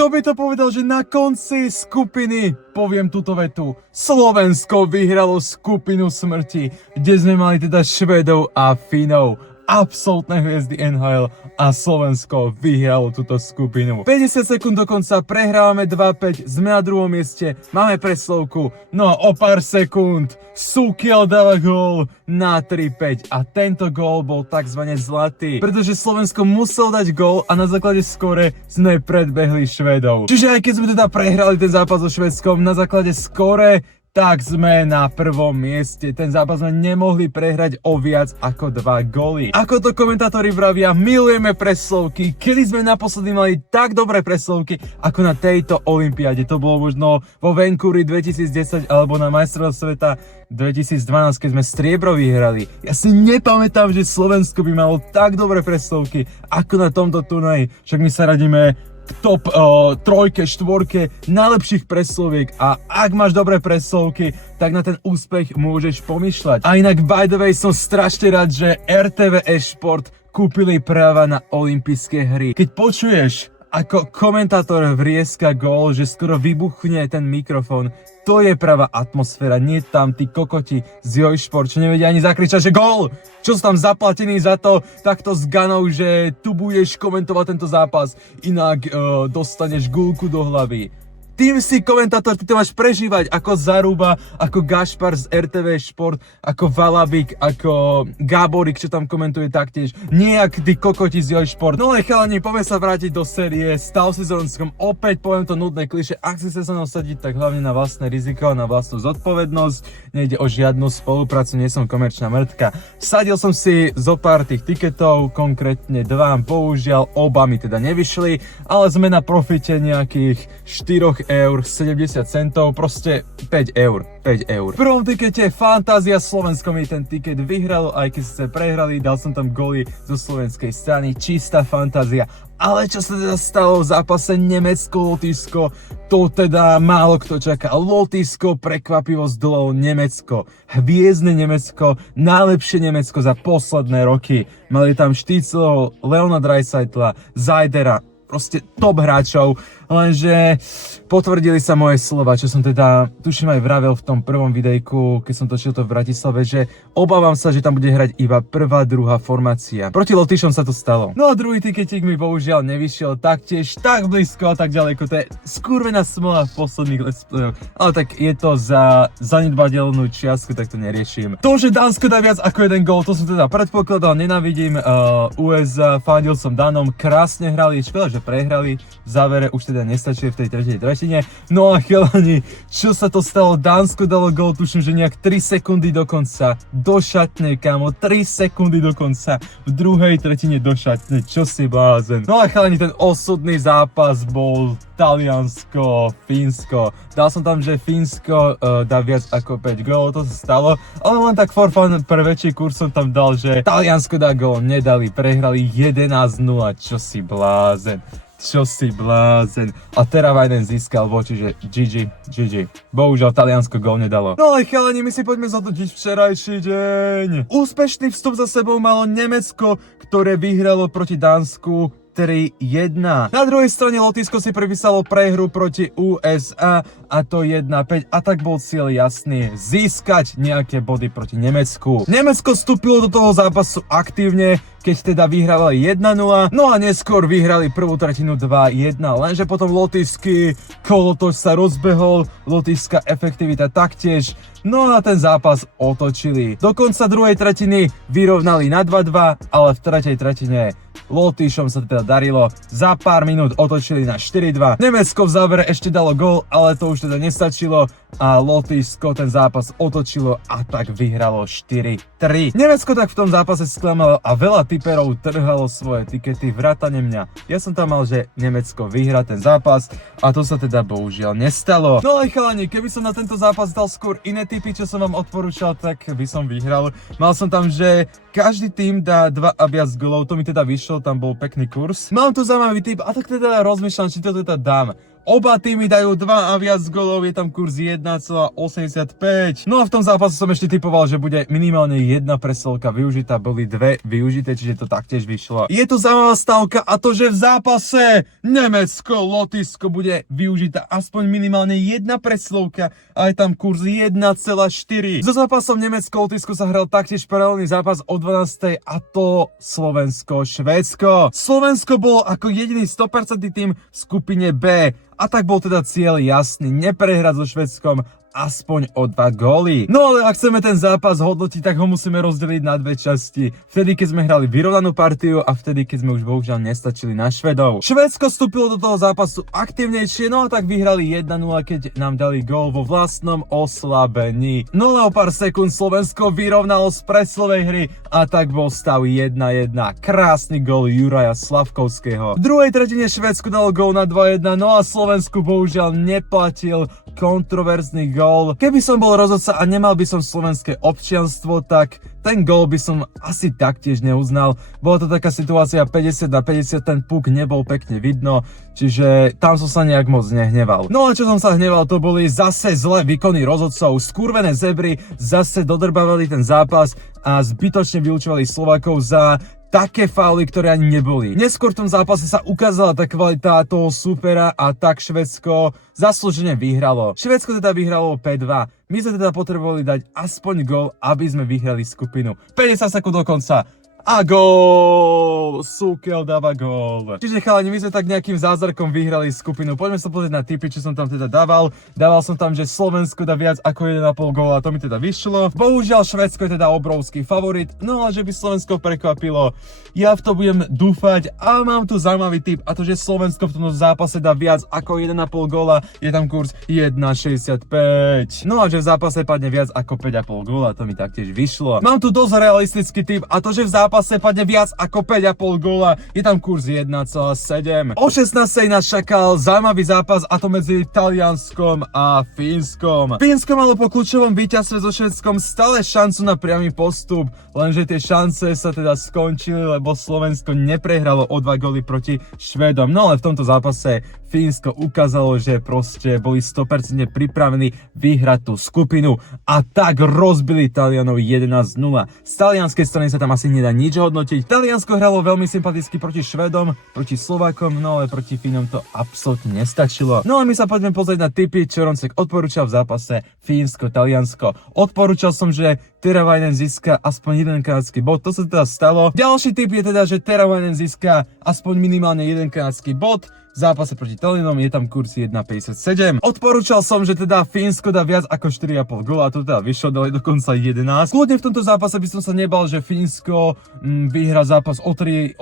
Kto by to povedal, že na konci skupiny, poviem túto vetu, Slovensko vyhralo skupinu smrti, kde sme mali teda Švédov a Fínov. Absolútne hviezdy NHL a Slovensko vyhralo túto skupinu. 50 sekúnd do konca, prehrávame 2-5, sme na druhom mieste, máme preslovku, no a o pár sekúnd Sukiel dáva gól na 3-5 a tento gól bol takzvané zlatý, pretože Slovensko muselo dať gól a na základe skóre sme predbehli Švédov. Čiže aj keď sme teda prehrali ten zápas so Švédskom na základe skóre, tak sme na prvom mieste. Ten zápas sme nemohli prehrať o viac ako 2 góly. Ako to komentátori vravia, milujeme preslovky. Kedy sme naposledy mali tak dobré preslovky ako na tejto olympiáde? To bolo možno vo Vancouveri 2010 alebo na majstrovstvách sveta 2012, keď sme striebro vyhrali. Ja si nepamätám, že Slovensko by malo tak dobré preslovky ako na tomto turnaji. Však my sa radíme top 3, 4 najlepších presloviek a ak máš dobré preslovky, tak na ten úspech môžeš pomýšľať. A inak by the way som strašne rád, že RTV Šport kúpili práva na olympijské hry. Keď počuješ, ako komentátor vrieska gól, že skoro vybuchne ten mikrofón, to je pravá atmosféra, nie tam tí kokoti z Jojšport, čo nevedia ani zakričať, že gól! Čo sú tam zaplatení za to, takto s ganou, že tu budeš komentovať tento zápas, inak dostaneš gulku do hlavy. Tým si komentátor, ty to máš prežívať ako Zaruba, ako Gašpar z RTV Šport, ako Valabik, ako Gáborik, čo tam komentuje taktiež. Nie jak tí kokoti z Jojšport. No ale chalani, poďme sa vrátiť do série Stav si Zelenskom. Opäť poviem to nudné klišé, ak si sa mnou sadiť, tak hlavne na vlastné riziko, na vlastnú zodpovednosť. Nejde o žiadnu spoluprácu, nie som komerčná mŕtka. Sadil som si zo pár tých tiketov, konkrétne 2, bohužiaľ oba mi teda nevyšli, ale sme na profite nejakých 4 eur 70 centov, proste 5 eur. V prvom tikete Fantázia Slovensko mi ten tiket vyhralo, aj keď ste prehrali, dal som tam góly zo slovenskej strany, čistá fantázia. Ale čo sa teda stalo v zápase Nemecko-Lotyšsko, to teda málo kto čaká. Lotyšsko prekvapivo zdolalo Nemecko. Hviezdne Nemecko, najlepšie Nemecko za posledné roky. Mali tam Štyclov, Leona Dreisaitla, Zajdera, proste top hráčov, lenže potvrdili sa moje slova, čo som teda, tuším aj vravel v tom prvom videjku, keď som točil to v Bratislave, že obávam sa, že tam bude hrať iba prvá, druhá formácia. Proti Lotyšom sa to stalo. No a druhý tiketík mi bohužiaľ nevyšiel taktiež tak blízko a tak ďaleko, to je skurvená smola v posledných let's playoch, ale tak je to za zanedbateľnú čiastku, tak to neriešim. To, že Dánsko dá viac ako jeden gól, to som teda predpokladal, nenávidím USA, fandil som Danom, krásne hrali, škoda, že prehrali, v závere už teda nestačili v tej tretej tretine. No a chalani, čo sa to stalo? Dánsko dalo gól, tuším, že nejak 3 sekundy do konca, do šatne, kámo, 3 sekundy do konca, v druhej tretine do šatne, čo si blázen. No a chalani, ten osudný zápas bol Taliansko, Fínsko. Dal som tam, že Fínsko dá viac ako 5 gólov, to sa stalo, ale len tak for fun, pre väčší kurz som tam dal, že Taliansko dá gól, nedali, prehrali 11-0, čo si blázen. A Teravajden získal voči, že GG. Bohužiaľ Taliansko gól nedalo. No ale chalani, my si poďme zhodnotiť včerajší deň. Úspešný vstup za sebou malo Nemecko, ktoré vyhralo proti Dánsku 3-1. Na druhej strane Lotyšsko si pripísalo prehru proti USA a to 1-5 a tak bol cieľ jasný, získať nejaké body proti Nemecku. Nemecko vstúpilo do toho zápasu aktívne, keď teda vyhrávali 1-0, no a neskôr vyhrali prvú tretinu 2-1, lenže potom lotyšský kolotoč sa rozbehol, lotyšská efektivita taktiež, no a ten zápas otočili. Do konca druhej tretiny vyrovnali na 2-2, ale v tretej tretine Lotyšom sa teda darilo, za pár minút otočili na 4-2. Nemecko v závere ešte dalo gól, ale to už teda nestačilo a Lotyšsko ten zápas otočilo a tak vyhralo 4-3. Nemecko tak v tom zápase sklamalo a veľa typerov trhalo svoje tikety vrátane mňa. Ja som tam mal, že Nemecko vyhrá ten zápas a to sa teda bohužiaľ nestalo. No ale chalani, keby som na tento zápas dal skôr iné tipy, čo som vám odporúčal, tak by som vyhral. Mal som tam, že každý tým dá 2 a viac golov, to mi teda vyšlo, tam bol pekný kurz. Mám tu zaujímavý tip a tak teda rozmýšľam, či to teda dám. Oba týmy dajú 2 a viac golov, je tam kurz 1,85. No a v tom zápase som ešte typoval, že bude minimálne jedna presielka využitá, boli 2 využité, čiže to taktiež vyšlo. Je tu zaujímavá stavka a to, že v zápase Nemecko-Lotyšsko bude využitá aspoň minimálne jedna presielka a je tam kurz 1,4. So zápasom Nemecko-Lotyšsko sa hral taktiež paralelný zápas o 12. a to Slovensko-Švédsko. Slovensko bolo ako jediný 100% tým v skupine B. A tak bol teda cieľ jasný, neprehrať so Švédskom aspoň o 2 góly. No ale ak chceme ten zápas hodnotiť, tak ho musíme rozdeliť na dve časti. Vtedy, keď sme hrali vyrovnanú partiu a vtedy, keď sme už bohužiaľ nestačili na Švedov. Švédsko vstúpilo do toho zápasu aktívnejšie, no a tak vyhrali 1-0, keď nám dali gól vo vlastnom oslabení. No ale o pár sekúnd Slovensko vyrovnalo z preslovej hry a tak bol stav 1-1. Krásny gól Juraja Slavkovského. V druhej tretine Švédsko dalo gól na 2-1, no a Slovensku bohužiaľ neplatil kontroverzný gól. Keby som bol rozhodca a nemal by som slovenské občianstvo, tak ten gól by som asi taktiež neuznal. Bola to taká situácia 50-50, ten puk nebol pekne vidno, čiže tam som sa nejak moc nehneval. No a čo som sa hneval, to boli zase zlé výkony rozhodcov. Skurvené zebry zase dodrbávali ten zápas a zbytočne vylučovali Slovákov za také fauly, ktoré ani neboli. Neskôr v tom zápase sa ukázala tá kvalita toho supera a tak Švédsko zaslúžene vyhralo. Švédsko teda vyhralo 5-2. My sme teda potrebovali dať aspoň gól, aby sme vyhrali skupinu. 50 sekúnd do konca. A gól! Súkel dáva gól. Čiže chalani, my sme tak nejakým zázrakom vyhrali skupinu. Poďme sa pozrieť na tipy, čo som tam teda dával. Dával som tam, že Slovensko dá viac ako 1,5 góla, to mi teda vyšlo. Bohužiaľ Švédsko je teda obrovský favorit, no ale že by Slovensko prekvapilo, ja v to budem dúfať a mám tu zaujímavý tip a to, že Slovensko v tomto zápase dá viac ako 1,5 góla, je tam kurz 1,65. No a že v zápase padne viac ako 5,5 góla, to mi taktiež vyšlo. Mám tu dosť realistický tip a to, že v zápase padne viac ako 5,5 góla, je tam kurz 1,7. O 16. nás čakal zaujímavý zápas a to medzi Talianskom a Fínskom. Fínsko malo po kľúčovom víťazstve so Švédskom stále šancu na priamy postup, lenže tie šance sa teda skončili, lebo Slovensko neprehralo o 2 góly proti Švédom. No ale v tomto zápase Fínsko ukázalo, že proste boli 100% pripravení vyhrať tú skupinu a tak rozbili Talianov 11-0. Z talianskej strany sa tam asi nedá nič hodnotiť. Taliansko hralo veľmi sympaticky proti Švédom, proti Slovákom, no ale proti Fínom to absolútne nestačilo. No a my sa poďme pozrieť na tipy, čo Roncek odporúčal v zápase Fínsko-Taliansko. Odporúčal som, že Teravainen získa aspoň jeden kanadský bod, to sa teda stalo. Ďalší tip je teda, že Teravainen získa aspoň minimálne jeden kanadský bod. V zápase proti Talianom je tam kurz 1,57. Odporúčal som, že teda Fínsko dá viac ako 4,5 góla, a to teda vyšlo, dali dokonca 11. Kľudne v tomto zápase by som sa nebal, že Fínsko vyhrá zápas o 4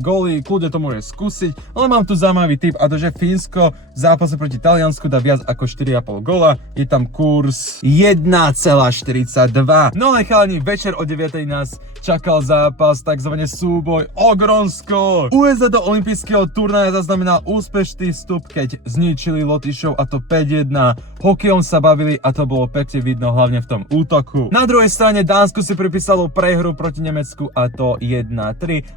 góly, kľudne to môže skúsiť, ale mám tu zaujímavý tip a to, že Fínsko v zápase proti Taliansku dá viac ako 4,5 góla, je tam kurz 1,42. No ale chalani, večer o 9 nás čakal zápas, takzvaný súboj o Grónsko. USA do olympijského turnaja zaznamenal úspešný vstup, keď zničili Lotyšov a to 5-1. Hokejom sa bavili a to bolo pekne vidno hlavne v tom útoku. Na druhej strane Dánsko si pripísalo prehru proti Nemecku a to 1-3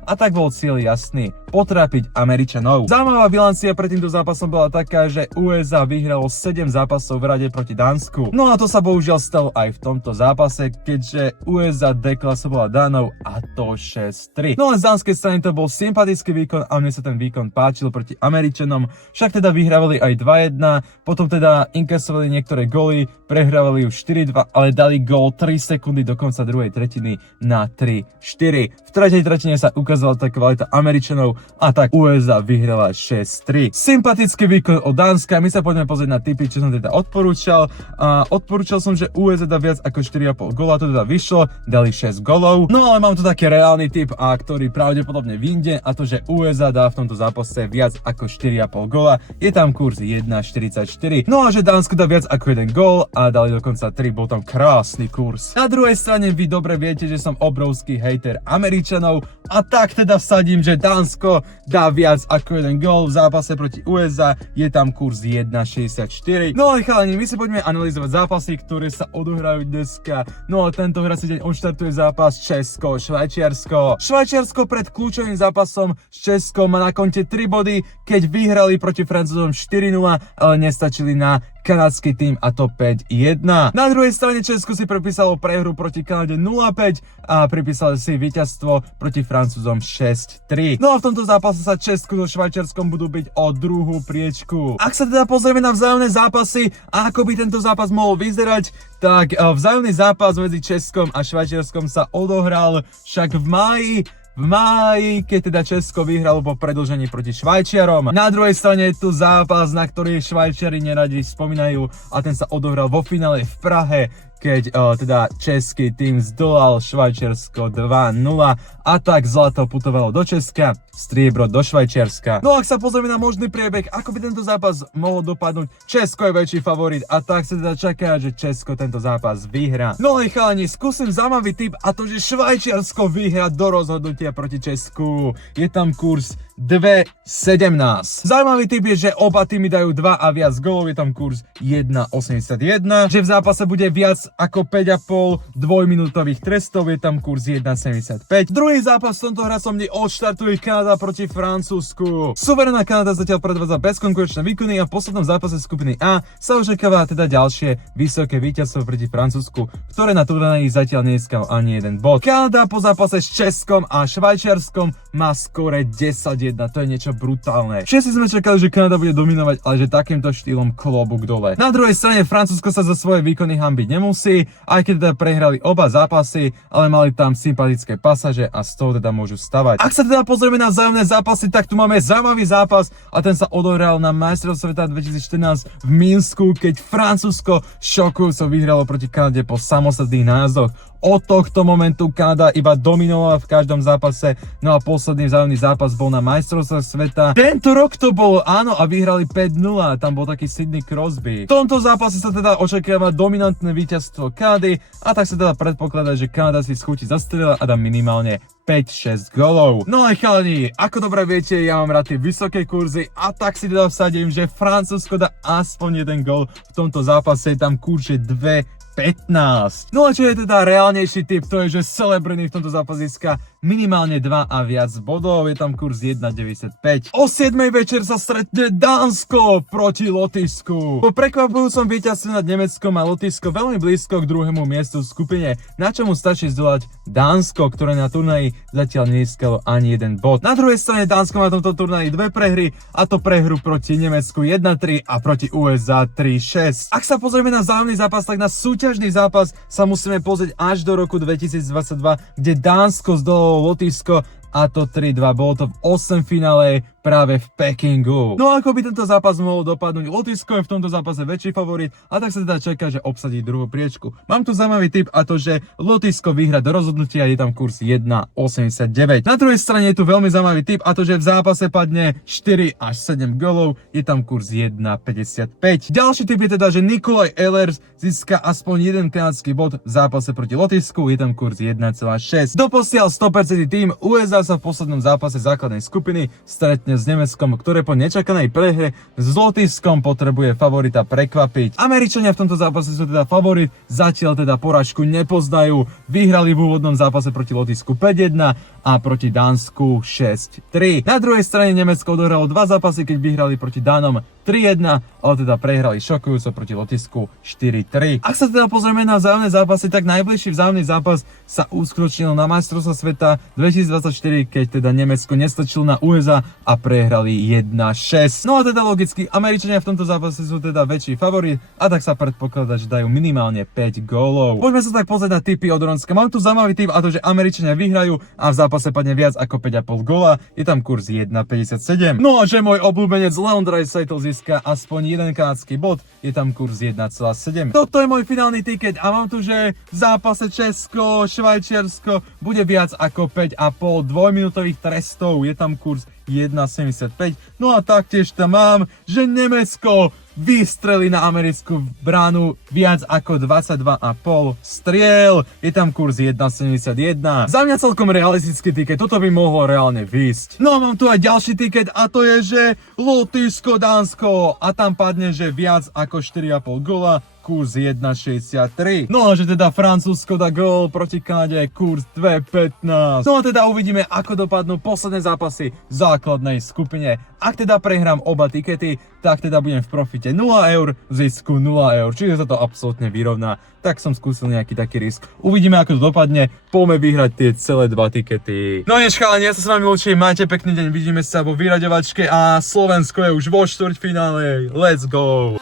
a tak bol cieľ jasný, potrápiť Američanov. Zaujímavá bilancia pred týmto zápasom bola taká, že USA vyhralo 7 zápasov v rade proti Dánsku. No a to sa bohužiaľ stalo aj v tomto zápase, keďže USA deklasovala Dánov a to 6-3. No ale z dánskej strany to bol sympatický výkon a mne sa ten výkon páčil proti Američanom, však teda vyhrávali aj 2-1, potom teda inkasovali niektoré góly, prehrávali už 4-2, ale dali gól 3 sekundy do konca druhej tretiny na 3-4. V tretej tretine sa ukázala tá kvalita Američanov a tak USA vyhrala 6-3. Sympatický výkon od Dánska, my sa poďme pozrieť na tipy, čo som teda odporúčal. A odporúčal som, že USA dá viac ako 4,5 góla, to teda vyšlo, dali 6 gólov. No ale mám tu taký reálny tip, a ktorý pravdepodobne vyjde, a to, že USA dá v tomto zápase viac ako 4,5 góla, je tam kurz 1,44. No a že Dánsko dá viac ako 1 gól a dali dokonca 3, bol tam krásny kurz. Na druhej strane vy dobre viete, že som obrovský hejter Američanov a tak teda vsadím, že Dánsko dá viac ako 1 gól v zápase proti USA, je tam kurz 1,64. No ale chalani, my si poďme analyzovať zápasy, ktoré sa odohrajú dneska. No a tento hrací deň odštartuje zápas Czech Česko, Švajčiarsko. Švajčiarsko pred kľúčovým zápasom s Českom má na konte 3 body, keď vyhrali proti Francúzom 4-0, ale nestačili na kanadský tým, a to 5-1. Na druhej strane Česko si pripísalo prehru proti Kanade 0-5 a pripísalo si víťazstvo proti Francúzom 6-3. No a v tomto zápase sa Česko so Švajčiarskom budú byť o druhú priečku. Ak sa teda pozrieme na vzájomné zápasy a ako by tento zápas mohol vyzerať, tak vzájomný zápas medzi Českom a Švajčiarskom sa odohral však v máji, keď teda Česko vyhralo po predĺžení proti Švajčiarom. Na druhej strane je tu zápas, na ktorý Švajčiari neradi spomínajú, a ten sa odohral vo finále v Prahe, keď teda český tým zdolal Švajčiarsko 2-0 a tak zlato putovalo do Česka, striebro do Švajčiarska. No a ak sa pozrieme na možný priebeh, ako by tento zápas mohol dopadnúť, Česko je väčší favorit a tak sa teda čaká, že Česko tento zápas vyhrá. No ale chalani, skúsim zaujímavý tip, a to, že Švajčiarsko vyhrá do rozhodnutia proti Česku. Je tam kurz 2,17. Zaujímavý tip je, že oba týmy dajú 2 a viac gólov, je tam kurz 1,81. Že v zápase bude viac ako 5,5 dvojminútových trestov, je tam kurz 1,75. Druhý zápas v tomto hracom dni odštartuje Kanada proti Francúzsku. Suverená Kanada zatiaľ predvádza bezkonkurenčné výkony a v poslednom zápase skupiny A sa očakáva teda ďalšie vysoké víťazstvo proti Francúzsku, ktoré na turnaji zatiaľ nezískal ani jeden bod. Kanada po zápase s Českom a Švajčiarskom má skóre 10-1, to je niečo brutálne. Všetci sme čakali, že Kanada bude dominovať, ale že takýmto štýlom klobúk dole. Na druhej strane Francúzsko sa za svoje výkony hanbiť nemusí, aj keď teda prehrali oba zápasy, ale mali tam sympatické pasaže a z toho teda môžu stavať. Ak sa teda pozrieme na vzájomné zápasy, tak tu máme zaujímavý zápas a ten sa odohral na majstrovstve sveta 2014 v Minsku, keď Francúzsko šokujúco vyhralo proti Kanade po samostatných nájazdoch. Od tohto momentu Kanada iba dominovala v každom zápase, no a posledný vzájomný zápas bol na majstrovstvách sveta. Tento rok to bolo, áno, a vyhrali 5-0, tam bol taký Sidney Crosby. V tomto zápase sa teda očakáva dominantné víťazstvo Kanady a tak sa teda predpokladá, že Kanada si schúti zastrieľa a dá minimálne 5-6 golov. No aj chalani, ako dobre viete, ja mám rád tie vysoké kurzy a tak si teda vsadím, že Francúzsko dá aspoň jeden gol v tomto zápase, tam kurz je 2,15. No a čo je teda reálnejší tip, to je, že Celebrity v tomto zápase získa minimálne 2 a viac bodov, je tam kurz 1,95. O 7 večer sa stretne Dánsko proti Lotyšsku. Po prekvapujúcom víťazstve nad Nemeckom má Lotyšsko veľmi blízko k druhému miestu v skupine, na čomu stačí zdolať Dánsko, ktoré na turnaji zatiaľ nezískalo ani jeden bod. Na druhej strane Dánsko má v tomto turnaji 2 prehry, a to prehru proti Nemecku 1-3 a proti USA 3-6. Ak sa pozrieme na vzájomný zápas, tak na súťažný zápas sa musíme pozrieť až do roku 2022, kde Dánsko zdolalo Lotyšsko, a to 3-2, bolo to v 8 finále práve v Pekingu. No ako by tento zápas mohol dopadnúť? Lotyšsko je v tomto zápase väčší favorit a tak sa teda čaká, že obsadí druhú priečku. Mám tu zaujímavý tip, a to, že Lotyšsko vyhra do rozhodnutia, je tam kurz 1,89. Na druhej strane je tu veľmi zaujímavý tip, a to, že v zápase padne 4 až 7 golov, je tam kurz 1,55. Ďalší tip je teda, že Nikolaj Ehlers získa aspoň jeden kanadský bod v zápase proti Lotyšsku, je tam kurz 1,6. Doposiaľ 100% tým USA sa v poslednom zápase základnej skupiny stretne s Nemeckom, ktoré po nečakanej prehre s Lotyšskom potrebuje favorita prekvapiť. Američania v tomto zápase sú teda favorit, zatiaľ teda porážku nepoznajú. Vyhrali v úvodnom zápase proti Lotyšsku 5-1 a proti Dánsku 6-3. Na druhej strane Nemecko odohralo 2 zápasy, keď vyhrali proti Dánom 3-1, ale teda prehrali šokujúco proti Lotyšsku 4-3. Ak sa teda pozrieme na vzájomné zápasy, tak najbližší vzájomný zápas sa uskutočnil na majstrovstvách sveta 2024, keď teda Nemecko nestačilo na USA a prehrali 1-6. No a teda logicky, Američania v tomto zápase sú teda väčší favorit a tak sa predpokladá, že dajú minimálne 5 gólov. Poďme sa tak pozrieť na tipy od Ronska. Mám tu zaujímavý tip, a to, že Američania vyhrajú a v zápase padne viac ako 5,5 góla, je tam kurz 1,57. No a že môj obľúbenec Leon Draisaitl získa aspoň jeden kanadský bod, je tam kurz 1,7. Toto je môj finálny tiket a mám tu, že v zápase Česko, Švajčiarsko bude viac ako 5,5 dvojminútových trestov, je tam kurz 1,75. No a taktiež tam mám, že Nemecko vystrelí na americkú bránu viac ako 22,5 striel, je tam kurz 1,71. Za mňa celkom realistický tiket, toto by mohlo reálne výjsť. No a mám tu aj ďalší tiket, a to je, že Lotyšsko, Dánsko, a tam padne, že viac ako 4,5 góla, kurz 1,63. No a že teda Francúzsko dá gól proti Kanade, kurz 2,15. No a teda uvidíme, ako dopadnú posledné zápasy v základnej skupine. Ak teda prehrám oba tikety, tak teda budem v profite 0 eur, v zisku 0 eur, čiže sa to absolútne vyrovná. Tak som skúsil nejaký taký risk. Uvidíme, ako to dopadne. Poďme vyhrať tie celé 2 tikety. No než chalani, ja sa s vami lúčim, majte pekný deň, vidíme sa vo vyraďovačke a Slovensko je už vo štvrťfinále. Let's go!